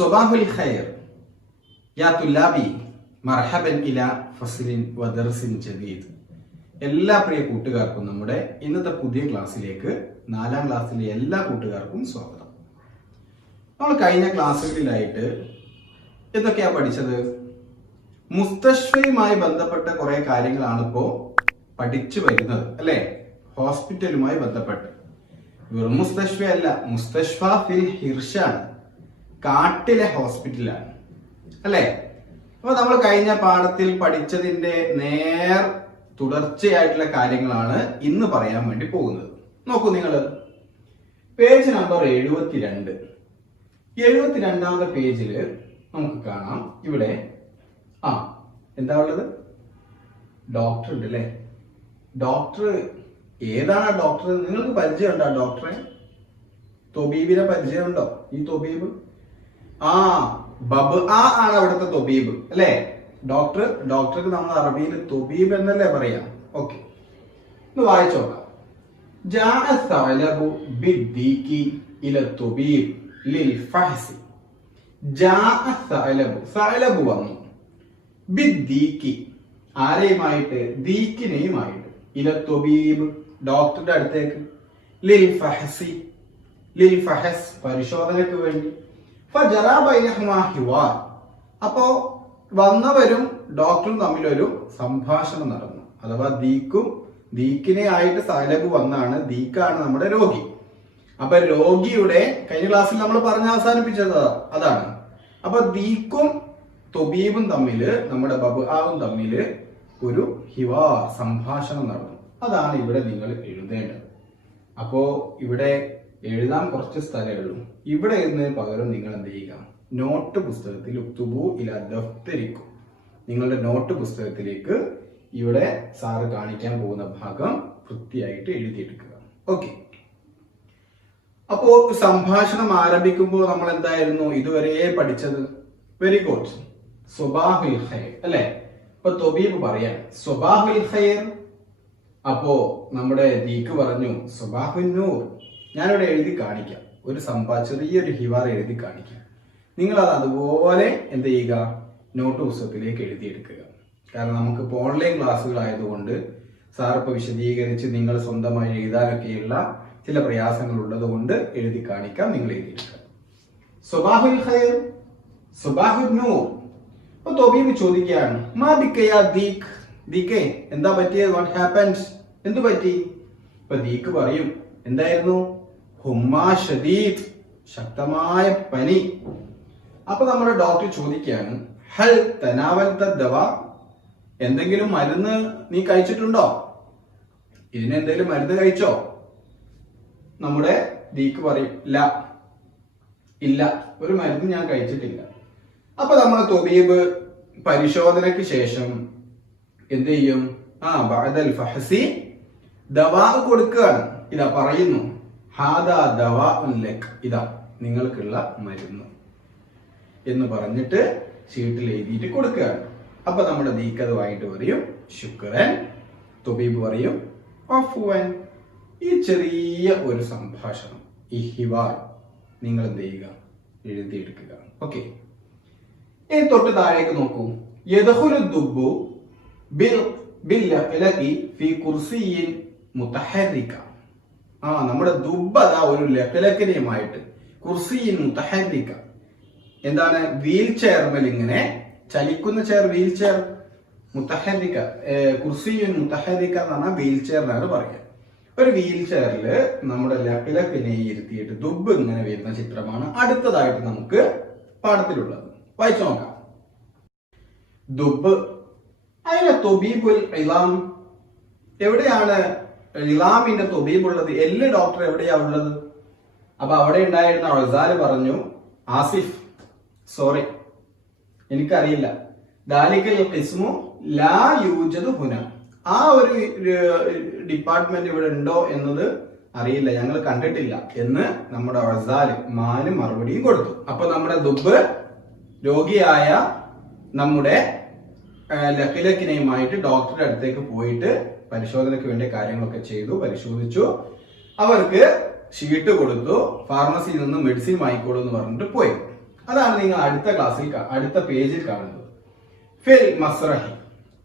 സ്വബാഹുൽ ഖൈർ യാ തുല്ലാബി മർഹബൻ ഇല ഫസ്ലിൻ വദർസിൻ ജദീദ് എല്ലാ പ്രിയ കൂട്ടുകാർക്കും നമ്മുടെ ഇന്നത്തെ പുതിയ ക്ലാസ്സിലേക്ക് നാലാം ക്ലാസ്സിലെ എല്ലാ കൂട്ടുകാർക്കും സ്വാഗതം. നമ്മൾ കഴിഞ്ഞ ക്ലാസ്സുകളിലായിട്ട് എന്തൊക്കെയാ പഠിച്ചത്? മുസ്തഷ്ഫയുമായി ബന്ധപ്പെട്ട കുറെ കാര്യങ്ങളാണ് ഇപ്പോ പഠിച്ചു വരുന്നത് അല്ലെ? ഹോസ്പിറ്റലുമായി ബന്ധപ്പെട്ട്. വെറും മുസ്തഷ്ഫ അല്ല ഫിൽ ഹിർഷാണ്. കാട്ടിലെ ഹോസ്പിറ്റലാണ് അല്ലേ? അപ്പൊ നമ്മൾ കഴിഞ്ഞ പാഠത്തിൽ പഠിച്ചതിന്റെ നേർ തുടർച്ചയായിട്ടുള്ള കാര്യങ്ങളാണ് ഇന്ന് പറയാൻ വേണ്ടി പോകുന്നത്. നോക്കൂ നിങ്ങൾ. പേജ് നമ്പർ എഴുപത്തിരണ്ട്. എഴുപത്തിരണ്ടാമത്തെ പേജിൽ നമുക്ക് കാണാം. ഇവിടെ ആ എന്താ ഉള്ളത്? ഡോക്ടർ ഉണ്ട് അല്ലേ? ഡോക്ടർ ഏതാണ് ഡോക്ടർ നിങ്ങൾക്ക് പരിചയമുണ്ടോ ഡോക്ടറെ തൊബീബിനെ പരിചയമുണ്ടോ? ഈ തൊബീബ്? ആ ബബ് ആ ആണ് അവിടുത്തെ തൊബീബ് അല്ലേ? ഡോക്ടർ ഡോക്ടർക്ക് നമ്മൾ അറബിയിൽ തൊബീബ് എന്നല്ലേ പറയാം? ഓക്കെ. ഒന്ന് വായിച്ചോക്കാം വന്നു. ബിദ്ദീക്കി ആരെയുമായിട്ട്? ദീക്കിനെയുമായിട്ട് ഇല തൊബീബ് ഡോക്ടറുടെ അടുത്തേക്ക്. ലിൽ ഫഹസി ലിൽ ഫഹസ് പരിശോധനയ്ക്ക് വേണ്ടി. ഹിവാർ അപ്പോ വന്നവരും ഡോക്ടറും തമ്മിലൊരു സംഭാഷണം നടന്നു. അഥവാ ദീക്കും ദീക്കിനെ ആയിട്ട് സാലബ് വന്നാണ് ദീക്കാണ് നമ്മുടെ രോഗി. അപ്പൊ രോഗിയുടെ കഴിഞ്ഞ ക്ലാസ്സിൽ നമ്മൾ പറഞ്ഞ് അവസാനിപ്പിച്ചത് അതാണ്. അപ്പൊ ദീക്കും തൊബീബും തമ്മിൽ നമ്മുടെ ബബുആവും തമ്മിൽ ഒരു ഹിവാർ സംഭാഷണം നടന്നു. അതാണ് ഇവിടെ നിങ്ങൾ എഴുതേണ്ടത്. അപ്പോ ഇവിടെ എഴുതാൻ കുറച്ച് സ്ഥലമേ ഉള്ളൂ. ഇവിടെ ഇരുന്ന് പകരം നിങ്ങൾ എന്ത് ചെയ്യുക? നോട്ട് പുസ്തകത്തിൽ ഉക്തുബു ഇല ദഫ്തരിക്കും നിങ്ങളുടെ നോട്ട് പുസ്തകത്തിലേക്ക് ഇവിടെ സാറ് കാണിക്കാൻ പോകുന്ന ഭാഗം വൃത്തിയായിട്ട് എഴുതിയെടുക്കുക. ഓക്കെ. അപ്പോ സംഭാഷണം ആരംഭിക്കുമ്പോൾ നമ്മൾ എന്തായിരുന്നു ഇതുവരെ പഠിച്ചത്? വെരി ഗുഡ് സ്വബാഹുൽ ഖൈർ അല്ലെ? ഇപ്പൊ തൊബീബ് പറയാൻ സ്വബാഹുൽ ഖൈർ. അപ്പോ നമ്മുടെ ദീക്ക് പറഞ്ഞു സ്വബാഹുൽ നൂർ. ഞാനിവിടെ എഴുതി കാണിക്കാം. ഒരു സംഭാ ചെറിയൊരു ഹിവാർ എഴുതി കാണിക്കാം. നിങ്ങൾ അത് അതുപോലെ എന്ത് ചെയ്യുക? നോട്ട് പുസ്തകത്തിലേക്ക് എഴുതിയെടുക്കുക. കാരണം നമുക്ക് ഇപ്പോൾ ഓൺലൈൻ സാർ ഇപ്പോൾ വിശദീകരിച്ച് നിങ്ങൾ സ്വന്തമായി എഴുതാനൊക്കെയുള്ള ചില പ്രയാസങ്ങൾ ഉള്ളതുകൊണ്ട് എഴുതി കാണിക്കാം നിങ്ങൾ എഴുതിയെടുക്കുക. സ്വബാഹുൽ ഖൈർ അപ്പൊ തൊബീബ് ചോദിക്കുകയാണ് എന്താ പറ്റിയത്? വാട്ട് ഹാപ്പൻസ് എന്തു പറ്റി? ഇപ്പൊ ദീക്ക് പറയും എന്തായിരുന്നു? ഹുമ്മാ ഷദീദ് ശക്തമായ പനി. അപ്പൊ നമ്മുടെ ഡോക്ടർ ചോദിക്കുകയാണ് ഹൽ തനാവൽത്ത ദവ? എന്തെങ്കിലും മരുന്ന് നീ കഴിച്ചിട്ടുണ്ടോ? ഇതിന് എന്തെങ്കിലും മരുന്ന് കഴിച്ചോ? നമ്മുടെ ദീക്ക് പറയും ഇല്ല ഇല്ല ഒരു മരുന്ന് ഞാൻ കഴിച്ചിട്ടില്ല. അപ്പൊ നമ്മുടെ തൊബീബ് പരിശോധനയ്ക്ക് ശേഷം എന്ത് ചെയ്യും? ആ ബഅദൽ ഫഹസി ദവാ കൊടുക്കുകയാണ്. ഇതാ പറയുന്നു. ദവാ ഇതാ നിങ്ങൾക്കുള്ള മരുന്ന്. എന്ന് പറഞ്ഞിട്ട് ഷീട്ടിൽ എഴുതിയിട്ട് കൊടുക്കുക. അപ്പൊ നമ്മുടെ ദീക്കത് വായിട്ട് പറയും ശുക്രൻ തൊബീബ് പറയും അഫുവൻ. ഈ ചെറിയ ഒരു സംഭാഷണം ഈ ഹിവാർ നിങ്ങൾ എന്ത് ചെയ്യുക? എഴുതിയെടുക്കുക. ഓക്കെ. ഇനി തൊട്ട് താഴേക്ക് നോക്കൂ. യദഖുലു ദുബു ബിൽ ബിൽ ഫി കുർസിയിൻ മുതഹരിക. ആ നമ്മുടെ ദുബ്ബ അതാ ഒരു ലഖലഖിനെയുമായിട്ട് കുർസിയിൻ തഹരിക്ക എന്താണ്? വീൽ ചെയർമേൽ ഇങ്ങനെ ചലിക്കുന്ന ചെയർ വീൽ ചെയർ. മുത്തഹരിക്ക കുർസിയുൻ മുത്തഹരിക്ക എന്ന് പറഞ്ഞാൽ വീൽ ചെയറിനാണ് പറയുക. ഒരു വീൽ ചെയറിൽ നമ്മുടെ ലക്കിലക്കിനെ ഇരുത്തിയിട്ട് ദുബ് ഇങ്ങനെ വരുന്ന ചിത്രമാണ് അടുത്തതായിട്ട് നമുക്ക് പാഠത്തിലുള്ളത്. വായിച്ചു നോക്കാം. ദുബ് അതിലെ തൊബീബുൽ ഇലാം. എവിടെയാണ് ഇലാമിന്റെ തൊബീബുള്ളത് എല്ല് ഡോക്ടർ എവിടെയാ ഉള്ളത്? അപ്പൊ അവിടെ ഉണ്ടായിരുന്ന അസാൽ പറഞ്ഞു ആസിഫ് സോറി എനിക്കറിയില്ല. ദാലിക്കൽ കിസ്മു ലാ യൂജത് ഹുന. ആ ഒരു ഡിപ്പാർട്ട്മെന്റ് ഇവിടെ ഉണ്ടോ എന്നത് അറിയില്ല. ഞങ്ങൾ കണ്ടിട്ടില്ല. എന്ന് നമ്മുടെ അസാൽ മാന് മറുപടിയും കൊടുത്തു. അപ്പൊ നമ്മുടെ ദുബ് രോഗിയായ നമ്മുടെ ലക്കിലക്കിനെയുമായിട്ട് ഡോക്ടറുടെ അടുത്തേക്ക് പോയിട്ട് പരിശോധനയ്ക്ക് വേണ്ടി കാര്യങ്ങളൊക്കെ ചെയ്തു പരിശോധിച്ചു. അവർക്ക് ഷീട്ട് കൊടുത്തു. ഫാർമസിയിൽ നിന്ന് മെഡിസിൻ വാങ്ങിക്കോളൂ എന്ന് പറഞ്ഞിട്ട് പോയി. അതാണ് നിങ്ങൾ അടുത്ത ക്ലാസ്സിൽ അടുത്ത പേജിൽ കാണുന്നത്. ഫിൽ മസ്രഹി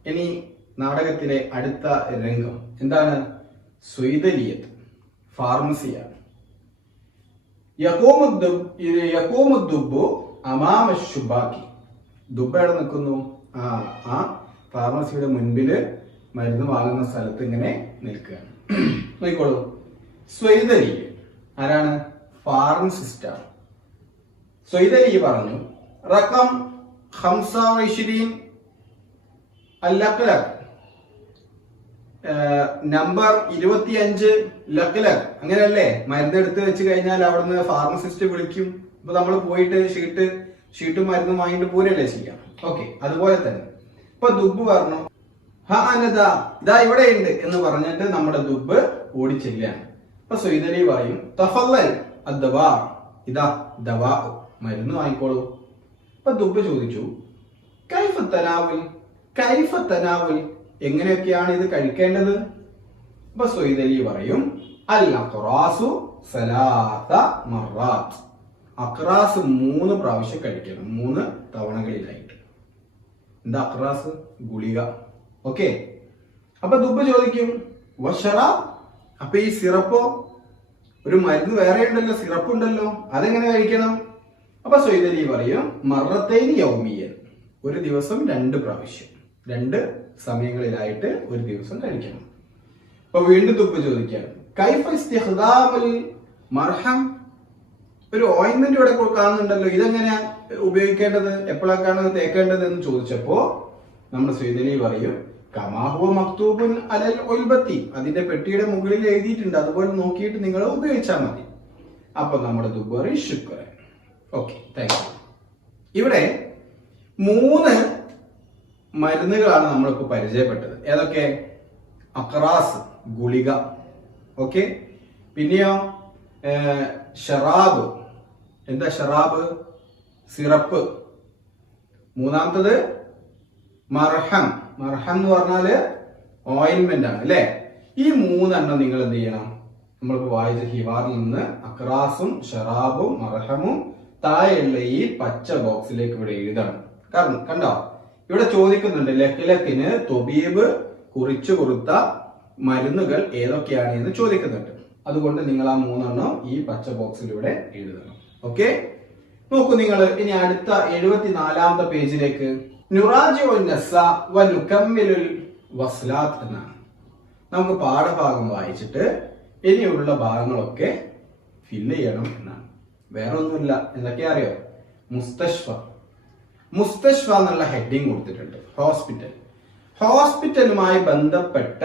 ഇനി നാടകത്തിലെ അടുത്ത രംഗം. എന്താണ്? സ്വൈതലിയത്ത്. ഫാർമസിയാണ് യഖൂമു ദുബ്- ഇത് അമാമ ശുബാക്കി. ദുബ് എവിടെ നിൽക്കുന്നു? ആ ആ ഫാർമസിയുടെ മുൻപിൽ മരുന്ന് വാങ്ങുന്ന സ്ഥലത്ത് ഇങ്ങനെ നിൽക്കുകയാണ്. നോക്കിക്കോളൂ. സ്വൈതലി. ആരാണ്? ഫാർമസിസ്റ്റാണ്. സ്വൈതലി പറഞ്ഞു റക്കം ഹംസ വൈശ്വരീൻ അല്ലക്കലക് നമ്പർ ഇരുപത്തിയഞ്ച് ലക്ക് അങ്ങനെയല്ലേ? മരുന്ന് എടുത്ത് വെച്ച് കഴിഞ്ഞാൽ അവിടുന്ന് ഫാർമസിസ്റ്റ് വിളിക്കും. ഇപ്പൊ നമ്മൾ പോയിട്ട് ഷീട്ട് ഷീട്ടും മരുന്നും വാങ്ങിട്ട് പോരല്ലേ ചെയ്യാം? ഓക്കെ അതുപോലെ തന്നെ. ഇപ്പൊ ദുബ് പറഞ്ഞു ഹാ അനത ഇതാ ഇവിടെ ഉണ്ട് എന്ന് പറഞ്ഞിട്ട് നമ്മുടെ ദുബ് ഓടിച്ചെല്ലാണ് ഇപ്പൊ സൊയ്തലി പറയും ഇതാ മരുന്ന് വാങ്ങിക്കോളൂ. അപ്പൊ ദുബ് ചോദിച്ചു കൈഫ തനാവുൽ കൈഫ തനാവുൽ എങ്ങനെയൊക്കെയാണ് ഇത് കഴിക്കേണ്ടത്? അപ്പൊ സൊയ്ദലി പറയും അൽ സലാത്ത മറാത്ത്. അക്രാസ് മൂന്ന് പ്രാവശ്യം കഴിക്കണം. മൂന്ന് തവണകളിലായിട്ട്. എന്താ അക്രാസ്? ഗുളിക. ഓക്കെ? അപ്പൊ ദുബ് ചോദിക്കും വഷറ? അപ്പൊ ഈ സിറപ്പോ? ഒരു മരുന്ന് വേറെ ഉണ്ടല്ലോ സിറപ്പ് ഉണ്ടല്ലോ അതെങ്ങനെ കഴിക്കണം? അപ്പൊ സൊയ്തലി പറയും മറത്തേന് യൗമിയൻ. ഒരു ദിവസം രണ്ട് പ്രാവശ്യം. രണ്ട് സമയങ്ങളിലായിട്ട് ഒരു ദിവസം കഴിക്കണം. അപ്പൊ വീണ്ടും തുപ്പ് ചോദിക്കുകയാണ് കൈഫ് ഇസ്തിഖ്ദാമുൽ മർഹം? ഒരു ഓയിന്റ്മെന്റ് ഇവിടെ കാണുന്നുണ്ടല്ലോ ഇതെങ്ങനെയാ ഉപയോഗിക്കേണ്ടത്? എപ്പോഴൊക്കെയാണ് തേക്കേണ്ടത് എന്ന് ചോദിച്ചപ്പോ നമ്മുടെ സ്വീതലി പറയും കമാഹുവ മക്തൂബുൻ അലൽ ഒൽബത്തി അതിന്റെ പെട്ടിയുടെ മുകളിൽ എഴുതിയിട്ടുണ്ട്. അതുപോലെ നോക്കിയിട്ട് നിങ്ങൾ ഉപയോഗിച്ചാൽ മതി. അപ്പൊ നമ്മുടെ ദുബറി ശുക്രൻ ഓക്കെ താങ്ക് യു ഇവിടെ മൂന്ന് മരുന്നുകളാണ് നമ്മളിപ്പോൾ പരിചയപ്പെട്ടത്. ഏതൊക്കെ? അക്രാസ് ഗുളിക. ഓക്കെ? പിന്നെയോ ഷറാബ്. എന്താ ഷറാബ്? സിറപ്പ്. മൂന്നാമത്തത് മർഹം. മർഹം എന്ന് പറഞ്ഞാൽ ഓയിൻമെന്റ് ആണ് അല്ലെ? ഈ മൂന്നെണ്ണം നിങ്ങൾ എന്ത് ചെയ്യണം? നമ്മളിപ്പോ വായിച്ച ഹിവാറിൽ നിന്ന് അക്രാസും ഷറാബും മർഹമും താഴെയുള്ള ഈ പച്ച ബോക്സിലേക്ക് ഇവിടെ എഴുതണം. കാരണം കണ്ടോ? ഇവിടെ ചോദിക്കുന്നുണ്ട് ലക്കിലക്കിന് തൊബീബ് കുറിച്ചു കൊടുത്ത മരുന്നുകൾ ഏതൊക്കെയാണ് എന്ന് ചോദിക്കുന്നുണ്ട്. അതുകൊണ്ട് നിങ്ങൾ ആ മൂന്നെണ്ണം ഈ പച്ച ബോക്സിലൂടെ എഴുതണം. ഓക്കെ നോക്കൂ നിങ്ങൾ ഇനി അടുത്ത എഴുപത്തിനാലാമത്തെ പേജിലേക്ക്. വസ്ലാത്ത് എന്നാണ്. നമുക്ക് പാഠഭാഗം വായിച്ചിട്ട് ഇനിയുള്ള ഭാഗങ്ങളൊക്കെ ഫില്ല് ചെയ്യണം എന്നാണ്. വേറെ ഒന്നുമില്ല എന്തൊക്കെയാ അറിയോ? മുസ്തഷ്ഫ മുസ്തഷ്ഫ എന്നുള്ള ഹെഡിങ് കൊടുത്തിട്ടുണ്ട്. ഹോസ്പിറ്റൽ ഹോസ്പിറ്റലുമായി ബന്ധപ്പെട്ട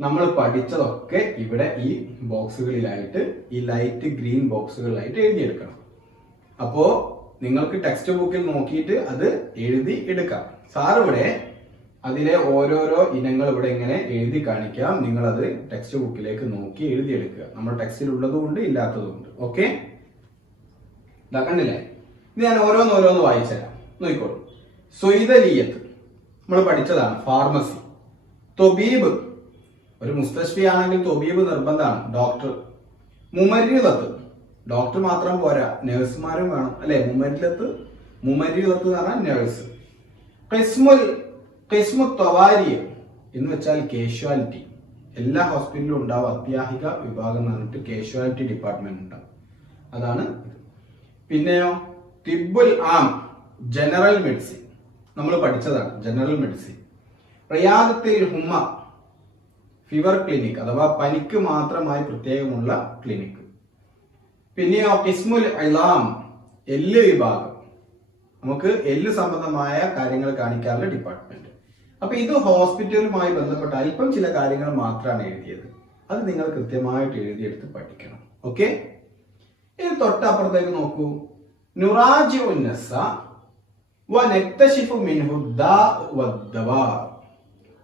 നമ്മൾ പഠിച്ചതൊക്കെ ഇവിടെ ഈ ബോക്സുകളിലായിട്ട് ഈ ലൈറ്റ് ഗ്രീൻ ബോക്സുകളിലായിട്ട് എഴുതിയെടുക്കണം. അപ്പോ നിങ്ങൾക്ക് ടെക്സ്റ്റ് ബുക്കിൽ നോക്കിയിട്ട് അത് എഴുതി എടുക്കാം. സാർ ഇവിടെ അതിലെ ഓരോരോ ഇനങ്ങൾ ഇവിടെ ഇങ്ങനെ എഴുതി കാണിക്കാം. നിങ്ങൾ അത് ടെക്സ്റ്റ് ബുക്കിലേക്ക് നോക്കി എഴുതിയെടുക്കുക. നമ്മൾ ടെക്സ്റ്റിൽ ഉള്ളതുകൊണ്ട് ഇല്ലാത്തതുകൊണ്ട് ഓക്കെ ഇതാ കണ്ടില്ലേ? ഇത് ഞാൻ ഓരോന്നോരോന്ന് ഓരോന്ന് വായിച്ചുതരാം നോക്കിക്കോളൂ. സ്വൈതലീയത്ത് നമ്മൾ പഠിച്ചതാണ് ഫാർമസി തൊബീബ് ഒരു മുസ്തഷ്ഫി ആണെങ്കിൽ തൊബീബ് നിർബന്ധമാണ്. ഡോക്ടർ മുമരിലത്ത് ഡോക്ടർ മാത്രം പോരാ. നഴ്സുമാരും വേണം. അല്ലെ? മുമരിലത്ത് മുമരിലത്ത് എന്ന് പറഞ്ഞാൽ നഴ്സ് ഖിസ്മുൽ ക്രിസ്മു തൊവാരിയ എന്ന് വെച്ചാൽ കേഷ്വാലിറ്റി എല്ലാ ഹോസ്പിറ്റലിലും ഉണ്ടാവും. അത്യാഹിക വിഭാഗം എന്ന് പറഞ്ഞിട്ട് കേഷ്വാലിറ്റി ഡിപ്പാർട്ട്മെന്റ് ഉണ്ടാവും. അതാണ്. പിന്നെയോ? തിബുൽ ആം ജനറൽ മെഡിസിൻ നമ്മൾ പഠിച്ചതാണ് ജനറൽ മെഡിസിൻ റിയാദത്തിൽ ഹുമ്മ ഫീവർ ക്ലിനിക് അഥവാ പനിക്ക് മാത്രമായി പ്രത്യേകമുള്ള ക്ലിനിക് പിന്നെ കിസ്മുൽ ഇലാം എല്ല് വിഭാഗം. നമുക്ക് എല്ല് സംബന്ധമായ കാര്യങ്ങൾ കാണിക്കാനുള്ള ഡിപ്പാർട്ട്മെന്റ് അപ്പൊ ഇത് ഹോസ്പിറ്റലുമായി ബന്ധപ്പെട്ട അല്പം ചില കാര്യങ്ങൾ മാത്രമാണ് എഴുതിയത്. അത് നിങ്ങൾ കൃത്യമായിട്ട് എഴുതിയെടുത്ത് പഠിക്കണം. ഓക്കെ ഇനി തൊട്ടപ്പുറത്തേക്ക് നോക്കൂ. നുറാജി ഉന്നസ വനക്തശിഫു മിൻഹു ദാ വദ്ദവാ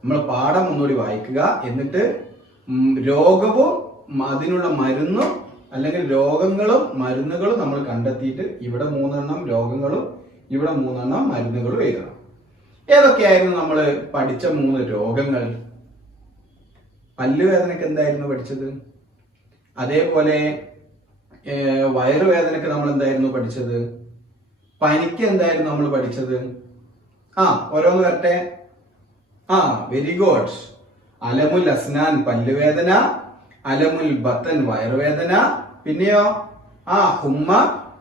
നമ്മൾ പാഠം ഒന്നുകൂടി വായിക്കുക. എന്നിട്ട് രോഗവും അതിനുള്ള മരുന്നും അല്ലെങ്കിൽ രോഗങ്ങളും മരുന്നുകളും നമ്മൾ കണ്ടെത്തിയിട്ട് ഇവിടെ മൂന്നെണ്ണം രോഗങ്ങളും ഇവിടെ മൂന്നെണ്ണം മരുന്നുകളും എഴുതണം. ഏതൊക്കെയായിരുന്നു നമ്മൾ പഠിച്ച മൂന്ന് രോഗങ്ങൾ? പല്ലുവേദനക്ക് എന്തായിരുന്നു പഠിച്ചത്? അതേപോലെ വയറുവേദനക്ക് നമ്മൾ എന്തായിരുന്നു പഠിച്ചത്? പനിക്ക് എന്തായിരുന്നു നമ്മൾ പഠിച്ചത്? ആ ഓരോന്ന് വരട്ടെ. ആ വെരി ഗുഡ് അലമുൽ അസ്നാൻ പല്ലുവേദന അലമുൽ ബത്തൻ വയറുവേദന പിന്നെയോ? ആ ഹുമ്മ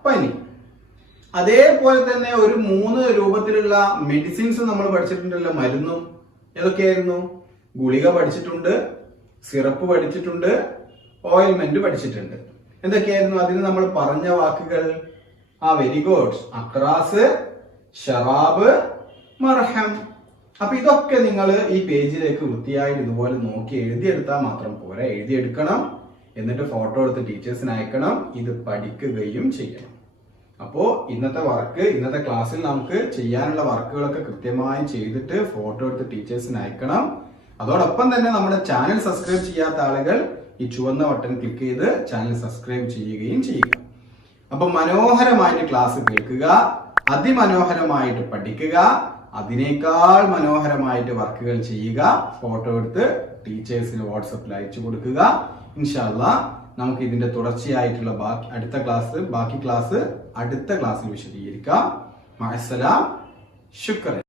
പനി. അതേപോലെ തന്നെ ഒരു മൂന്ന് രൂപത്തിലുള്ള മെഡിസിൻസ് നമ്മൾ പഠിച്ചിട്ടുണ്ടല്ലോ മരുന്നും ഏതൊക്കെയായിരുന്നു? ഗുളിക പഠിച്ചിട്ടുണ്ട് സിറപ്പ് പഠിച്ചിട്ടുണ്ട് ഓയിൽമെന്റ് പഠിച്ചിട്ടുണ്ട്. എന്തൊക്കെയായിരുന്നു? അതിന് നമ്മൾ പറഞ്ഞ വാക്കുകൾ. ആ വെരി ഗുഡ് അക്രാസ് ഷറാബ് മർഹം. അപ്പൊ ഇതൊക്കെ നിങ്ങൾ ഈ പേജിലേക്ക് വൃത്തിയായിട്ട് ഇതുപോലെ നോക്കി എഴുതിയെടുത്താൽ മാത്രം പോരാ. എഴുതിയെടുക്കണം എന്നിട്ട് ഫോട്ടോ എടുത്ത് ടീച്ചേഴ്സിന് അയക്കണം ഇത് പഠിക്കുകയും ചെയ്യണം. അപ്പോ ഇന്നത്തെ വർക്ക് ഇന്നത്തെ ക്ലാസ്സിൽ നമുക്ക് ചെയ്യാനുള്ള വർക്കുകളൊക്കെ കൃത്യമായി ചെയ്തിട്ട് ഫോട്ടോ എടുത്ത് ടീച്ചേഴ്സിന് അയക്കണം. അതോടൊപ്പം തന്നെ നമ്മുടെ ചാനൽ സബ്സ്ക്രൈബ് ചെയ്യാത്ത ആളുകൾ ഈ ചുവന്ന ബട്ടൺ ക്ലിക്ക് ചെയ്ത് ചാനൽ സബ്സ്ക്രൈബ് ചെയ്യുകയും ചെയ്യുക. അപ്പൊ മനോഹരമായിട്ട് ക്ലാസ് കേൾക്കുക അതിമനോഹരമായിട്ട് പഠിക്കുക അതിനേക്കാൾ മനോഹരമായിട്ട് വർക്കുകൾ ചെയ്യുക. ഫോട്ടോ എടുത്ത് ടീച്ചേഴ്സിന് വാട്സപ്പിൽ അയച്ചു കൊടുക്കുക. ഇൻഷാല്ല നമുക്ക് ഇതിന്റെ തുടർച്ചയായിട്ടുള്ള ബാക്കി അടുത്ത ക്ലാസ് ബാക്കി ക്ലാസ് അടുത്ത ക്ലാസ്സിൽ വിശദീകരിക്കാം. മഹസലാം ശുക്രൻ.